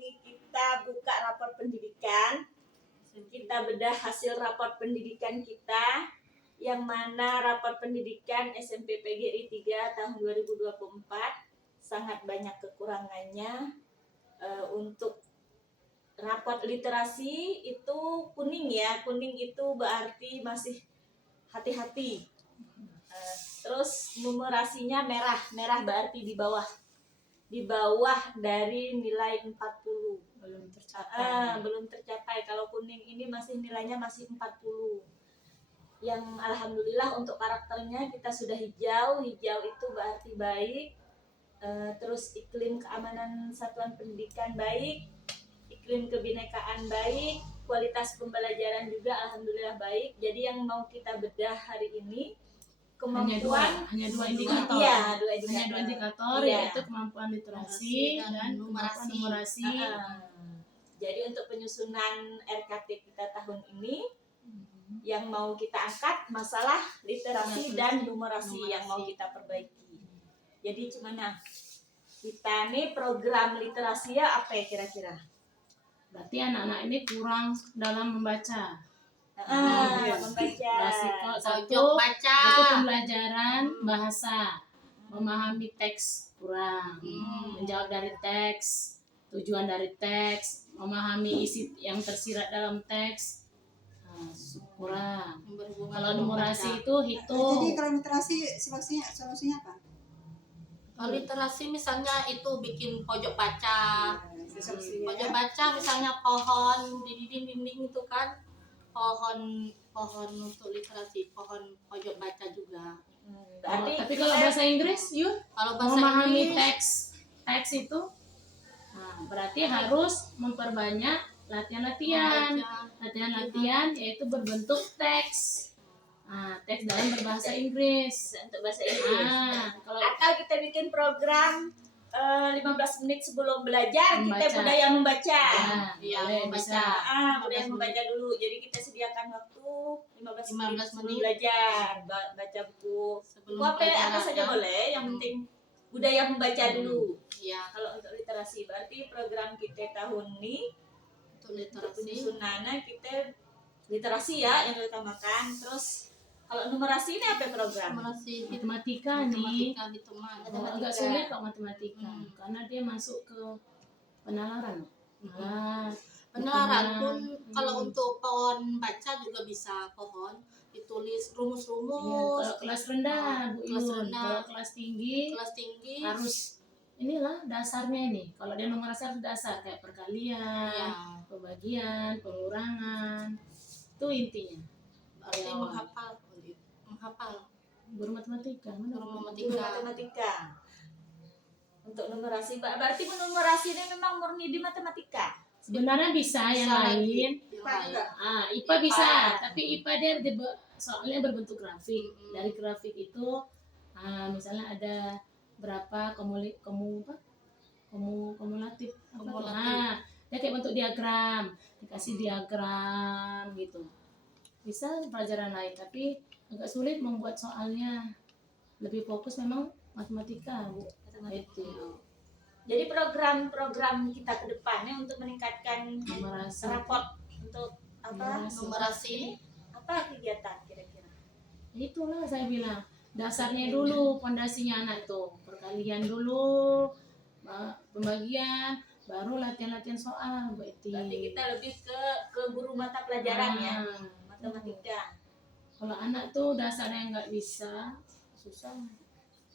Ini kita buka rapor pendidikan. Kita bedah hasil rapor pendidikan kita, yang mana rapor pendidikan SMP PGRI 3 tahun 2024 sangat banyak kekurangannya. Untuk rapor literasi itu kuning ya, kuning itu berarti masih hati-hati. Terus numerasinya merah, merah berarti di bawah dari nilai 40. Belum tercapai. Kalau kuning ini masih nilainya masih 40. Yang alhamdulillah untuk karakternya kita sudah hijau itu berarti baik. Terus iklim keamanan satuan pendidikan baik, iklim kebinekaan baik, kualitas pembelajaran juga alhamdulillah baik. Jadi yang mau kita bedah hari ini kemampuan hanya dua indikator. Iya, dua indikator iya. Yaitu kemampuan literasi dan numerasi. Jadi untuk penyusunan RKT kita tahun ini yang mau kita angkat masalah literasi dan numerasi yang mau kita perbaiki. Jadi gimana? Kita nih program literasi ya apa ya kira-kira? Berarti anak-anak ini kurang dalam membaca. Membaca. Satu itu pembelajaran bahasa, memahami teks kurang, menjawab dari teks, tujuan dari teks, memahami isi yang tersirat dalam teks kurang. Kalau numerasi itu hitung. Jadi kalau literasi solusinya apa? Kalau literasi misalnya itu bikin pojok baca. Pojok baca misalnya pohon di dinding itu kan. Pohon untuk literasi, pohon pojok baca juga. Tapi kalau bahasa Inggris, kalau bahasa memahami Inggris, teks itu, berarti harus memperbanyak latihan yaitu berbentuk teks. Teks dalam berbahasa Inggris. Untuk bahasa Inggris. Atau kita bikin program 15 menit sebelum belajar kita budaya membaca. membaca. Budaya membaca dulu. Jadi kita sediakan waktu 15 menit sebelum belajar, baca buku. Buku apa saja boleh, yang penting budaya membaca dulu. Iya. Kalau untuk literasi berarti program kita tahun ini untuk penyusunannya kita literasi ya yang utamakan. Terus kalau numerasi ini apa program? Numerasi matematika nih. Hitungan. Agak sulit kok matematika karena dia masuk ke penalaran. Penalaran pun kalau untuk pohon baca juga bisa pohon ditulis rumus-rumus. Kalau kelas rendah, kalau kelas tinggi harus inilah dasarnya ini. Kalau dia numerasi harus dasar kayak perkalian, pembagian, pengurangan. Itu intinya. Berarti menghafal. Guru matematika. Untuk numerasi, berarti numerasi ini memang murni di matematika. Sebenarnya bisa yang lain. IPA bisa, tapi IPA dia soalnya berbentuk grafik. Dari grafik itu, misalnya ada berapa kumulatif. Dia kayak bentuk diagram, dikasih diagram gitu. Bisa pelajaran lain, tapi agak sulit membuat soalnya. Lebih fokus memang matematika, Bu. Itu. Jadi program kita ke depannya untuk meningkatkan raport untuk numerasi. Apa kegiatan kira-kira? Itulah saya bilang, dasarnya dulu, pondasinya anak tuh. Perkalian dulu, pembagian, baru latihan-latihan soal, Bu Eti. Berarti kita lebih ke guru mata pelajaran ya, matematika. Kalau anak tuh dasarnya nggak bisa, susah.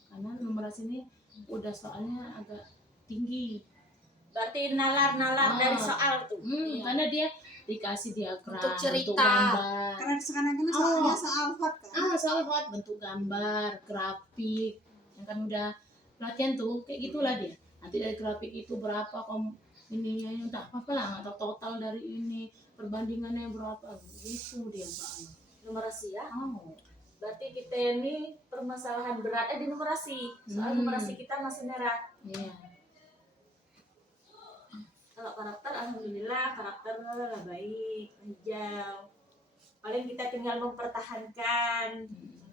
Karena numerasi ini udah soalnya agak tinggi. Berarti nalar dari soal tuh. Karena dia dikasih diagram, untuk cerita, bentuk gambar. Karena sekarang kan soalnya soal hot kan. Soal hot, bentuk gambar, grafik. Yang kan udah pelatihan tuh kayak gitulah dia. Nanti dari grafik itu berapa ininya entah apa lah, atau total dari ini perbandingannya berapa gitu dia soalnya. Numerasi ya. Berarti kita ini permasalahan beratnya di numerasi. Soal numerasi kita masih merah. Kalau karakter alhamdulillah karakter baik, hijau. Paling kita tinggal mempertahankan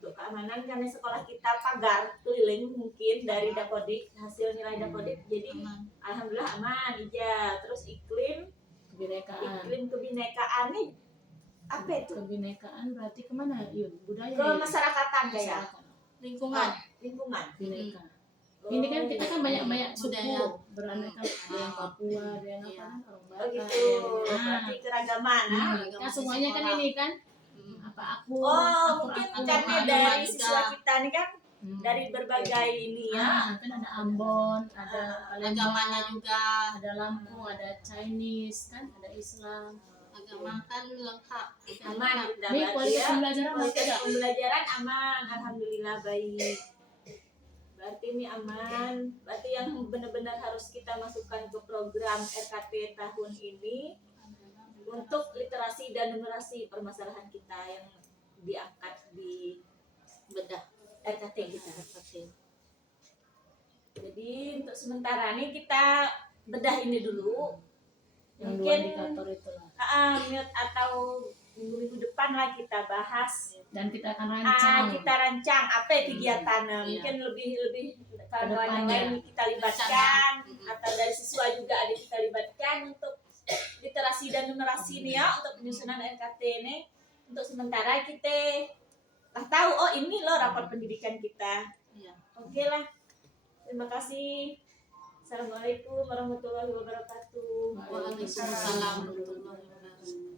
untuk keamanan karena sekolah kita pagar keliling mungkin dari Dapodik, hasil nilai Dapodik, jadi Aman. alhamdulillah aman. Iya, terus iklim kebinekaan nih apa itu? Kebinekaan berarti kemana? Yun, budaya. Kemasyarakatan kayak Masyarakat. Lingkungan. lingkungan. Bineka. Oh, Ini kan kita kan banyak Budaya. suku beraneka, ada yang Papua, ada yang apa kan, orang Oh Batak, gitu, berarti keragaman. Kita semuanya kan ini kan apa aku Mungkin karena dari siswa kita nih kan Hmm. dari berbagai ini ya. kan ada Ambon, ada Agamanya Palembang, juga, ada Lampung, ada Chinese kan, ada Islam. agama kan lengkap. Aman kita Ini berarti kualitas ya. pembelajaran masih Kualitas ada. pembelajaran aman, alhamdulillah baik. Berarti ini aman. Berarti yang benar-benar harus kita masukkan ke program RKT tahun ini untuk literasi dan numerasi permasalahan kita yang diangkat di Bedah. RKT kita. Jadi untuk sementara ini kita bedah ini dulu. Yang dua Mungkin indikator itulah. mute atau minggu-minggu depan lah kita bahas. Dan kita akan rancang. Kita rancang apa kegiatan. Iya. Mungkin lebih kawan-kawan yang Kedepannya. lain kita libatkan Rencana. atau dari siswa juga ada kita libatkan untuk literasi dan numerasi ini ya, untuk penyusunan RKT ini. Untuk sementara kita lah tahu ini loh rapor pendidikan kita. Iya. Oke lah. Terima kasih. Assalamualaikum warahmatullahi wabarakatuh. Waalaikumsalam warahmatullahi wabarakatuh.